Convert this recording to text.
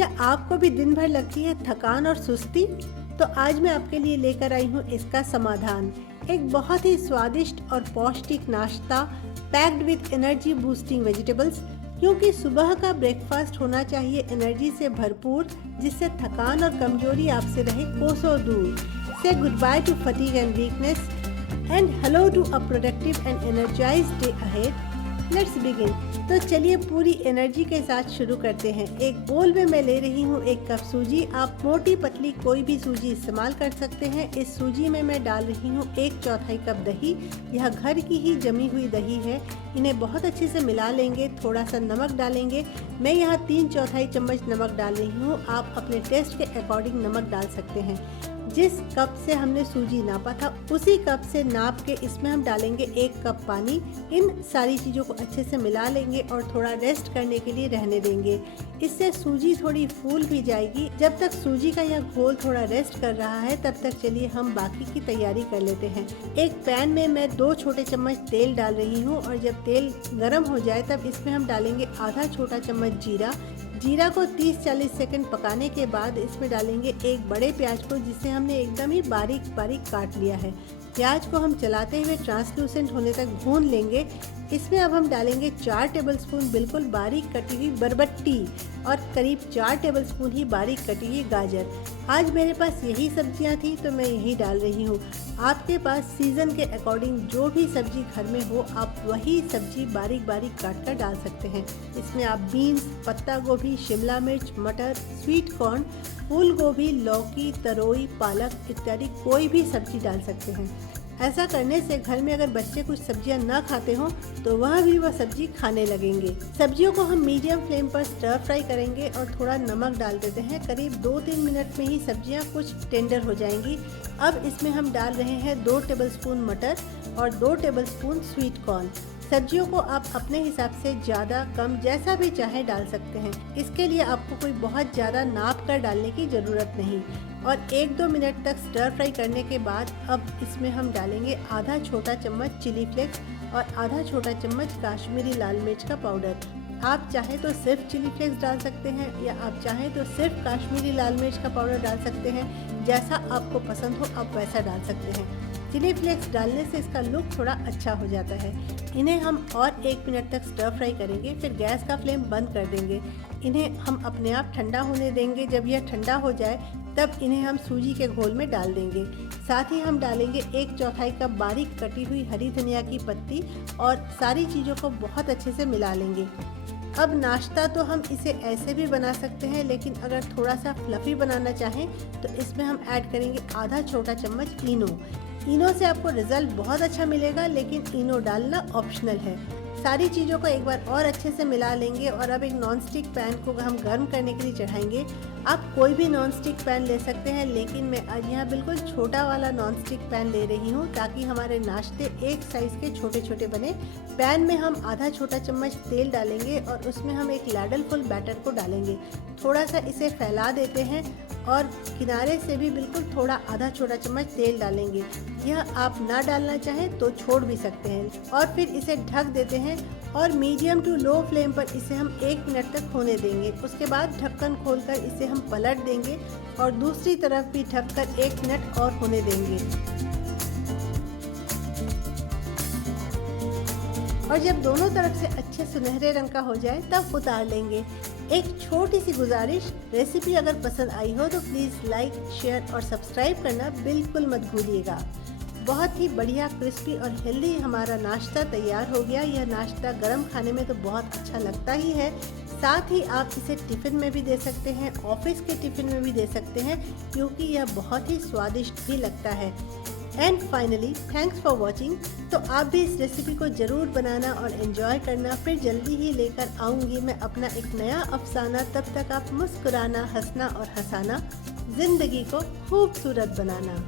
क्या आपको भी दिन भर लगती है थकान और सुस्ती? तो आज मैं आपके लिए लेकर आई हूँ इसका समाधान। एक बहुत ही स्वादिष्ट और पौष्टिक नाश्ता packed with energy boosting vegetables, क्योंकि सुबह का ब्रेकफास्ट होना चाहिए एनर्जी से भरपूर, जिससे थकान और कमजोरी आपसे रहे कोसों दूर। Say goodbye to fatigue and weakness and hello to a productive and energized day ahead. Let's begin. तो चलिए पूरी एनर्जी के साथ शुरू करते हैं। एक बोल में मैं ले रही हूँ 1 कप सूजी। आप मोटी पतली कोई भी सूजी इस्तेमाल कर सकते हैं। इस सूजी में मैं डाल रही हूँ 1/4 कप दही। यह घर की ही जमी हुई दही है। इन्हें बहुत अच्छे से मिला लेंगे। थोड़ा सा नमक डालेंगे। मैं यहाँ 3/4 चम्मच नमक डाल रही हूँ। आप अपने टेस्ट के अकॉर्डिंग नमक डाल सकते हैं। जिस कप से हमने सूजी नापा था उसी कप से नाप के इसमें हम डालेंगे 1 कप पानी। इन सारी चीज़ों को अच्छे से मिला लेंगे और थोड़ा रेस्ट करने के लिए रहने देंगे। इससे सूजी थोड़ी फूल भी जाएगी। जब तक सूजी का यह घोल थोड़ा रेस्ट कर रहा है तब तक चलिए हम बाकी की तैयारी कर लेते हैं। एक पैन में मैं 2 छोटे चम्मच तेल डाल रही हूँ और जब तेल गर्म हो जाए तब इसमें हम डालेंगे आधा छोटा चम्मच जीरा। जीरा को 30-40 सेकंड पकाने के बाद इसमें डालेंगे 1 बड़े प्याज को, जिसे हमने एकदम ही बारीक बारीक काट लिया है। प्याज को हम चलाते हुए ट्रांसलूसेंट होने तक भून लेंगे। इसमें अब हम डालेंगे 4 टेबलस्पून बिल्कुल बारीक कटी हुई बरबट्टी और करीब 4 टेबलस्पून ही बारीक कटी हुई गाजर। आज मेरे पास यही सब्जियां थी तो मैं यही डाल रही हूँ। आपके पास सीज़न के अकॉर्डिंग जो भी सब्जी घर में हो आप वही सब्जी बारीक बारीक काट कर डाल सकते हैं। इसमें आप बीन्स, पत्ता गोभी, शिमला मिर्च, मटर, स्वीट कॉर्न, फूल गोभी, लौकी, तरोई, पालक इत्यादि कोई भी सब्जी डाल सकते हैं। ऐसा करने से घर में अगर बच्चे कुछ सब्जियां न खाते हों तो वह सब्जी खाने लगेंगे। सब्जियों को हम मीडियम फ्लेम पर स्टर फ्राई करेंगे और थोड़ा नमक डाल देते हैं। करीब 2-3 मिनट में ही सब्जियां कुछ टेंडर हो जाएंगी। अब इसमें हम डाल रहे हैं 2 टेबलस्पून मटर और 2 टेबलस्पून स्वीट कॉर्न। सब्जियों को आप अपने हिसाब से ज़्यादा कम जैसा भी चाहे डाल सकते हैं। इसके लिए आपको कोई बहुत ज़्यादा नाप कर डालने की ज़रूरत नहीं। और 1-2 मिनट तक स्टर फ्राई करने के बाद अब इसमें हम डालेंगे आधा छोटा चम्मच चिली फ्लेक्स और आधा छोटा चम्मच काश्मीरी लाल मिर्च का पाउडर। आप चाहे तो सिर्फ चिली फ्लेक्स डाल सकते हैं या आप चाहें तो सिर्फ काश्मीरी लाल मिर्च का पाउडर डाल सकते हैं। जैसा आपको पसंद हो आप वैसा डाल सकते हैं। चिली फ्लेक्स डालने से इसका लुक थोड़ा अच्छा हो जाता है। इन्हें हम और 1 मिनट तक स्टर फ्राई करेंगे, फिर गैस का फ्लेम बंद कर देंगे। इन्हें हम अपने आप ठंडा होने देंगे। जब यह ठंडा हो जाए तब इन्हें हम सूजी के घोल में डाल देंगे। साथ ही हम डालेंगे 1/4 कप बारीक कटी हुई हरी धनिया की पत्ती और सारी चीज़ों को बहुत अच्छे से मिला लेंगे। अब नाश्ता तो हम इसे ऐसे भी बना सकते हैं, लेकिन अगर थोड़ा सा फ्लफी बनाना चाहें तो इसमें हम ऐड करेंगे आधा छोटा चम्मच इनो। इनो से आपको रिजल्ट बहुत अच्छा मिलेगा, लेकिन इनो डालना ऑप्शनल है। सारी चीज़ों को एक बार और अच्छे से मिला लेंगे और अब एक नॉनस्टिक पैन को हम गर्म करने के लिए चढ़ाएंगे। आप कोई भी नॉनस्टिक पैन ले सकते हैं, लेकिन मैं आज यहाँ बिल्कुल छोटा वाला नॉनस्टिक पैन ले रही हूँ ताकि हमारे नाश्ते एक साइज़ के छोटे छोटे बने। पैन में हम आधा छोटा चम्मच तेल डालेंगे और उसमें हम एक लैडल फुल बैटर को डालेंगे। थोड़ा सा इसे फैला देते हैं और किनारे से भी बिल्कुल थोड़ा आधा छोटा चम्मच तेल डालेंगे। यह आप ना डालना चाहें तो छोड़ भी सकते हैं। और फिर इसे ढक देते हैं और मीडियम टू लो फ्लेम पर इसे हम 1 मिनट तक होने देंगे। उसके बाद ढक्कन खोलकर इसे हम पलट देंगे और दूसरी तरफ भी ढककर 1 मिनट और होने देंगे। और जब दोनों तरफ से अच्छे सुनहरे रंग का हो जाए तब उतार लेंगे। एक छोटी सी गुजारिश, रेसिपी अगर पसंद आई हो तो प्लीज़ लाइक, शेयर और सब्सक्राइब करना बिल्कुल मत भूलिएगा। बहुत ही बढ़िया क्रिस्पी और हेल्दी हमारा नाश्ता तैयार हो गया। यह नाश्ता गरम खाने में तो बहुत अच्छा लगता ही है। साथ ही आप इसे टिफ़िन में भी दे सकते हैं, ऑफिस के टिफ़िन में भी दे सकते हैं, क्योंकि यह बहुत ही स्वादिष्ट भी लगता है। And finally thanks for watching. तो आप भी इस रेसिपी को ज़रूर बनाना और एंजॉय करना। फिर जल्दी ही लेकर आऊँगी मैं अपना एक नया अफसाना। तब तक आप मुस्कुराना, हंसना और हंसाना, ज़िंदगी को खूबसूरत बनाना।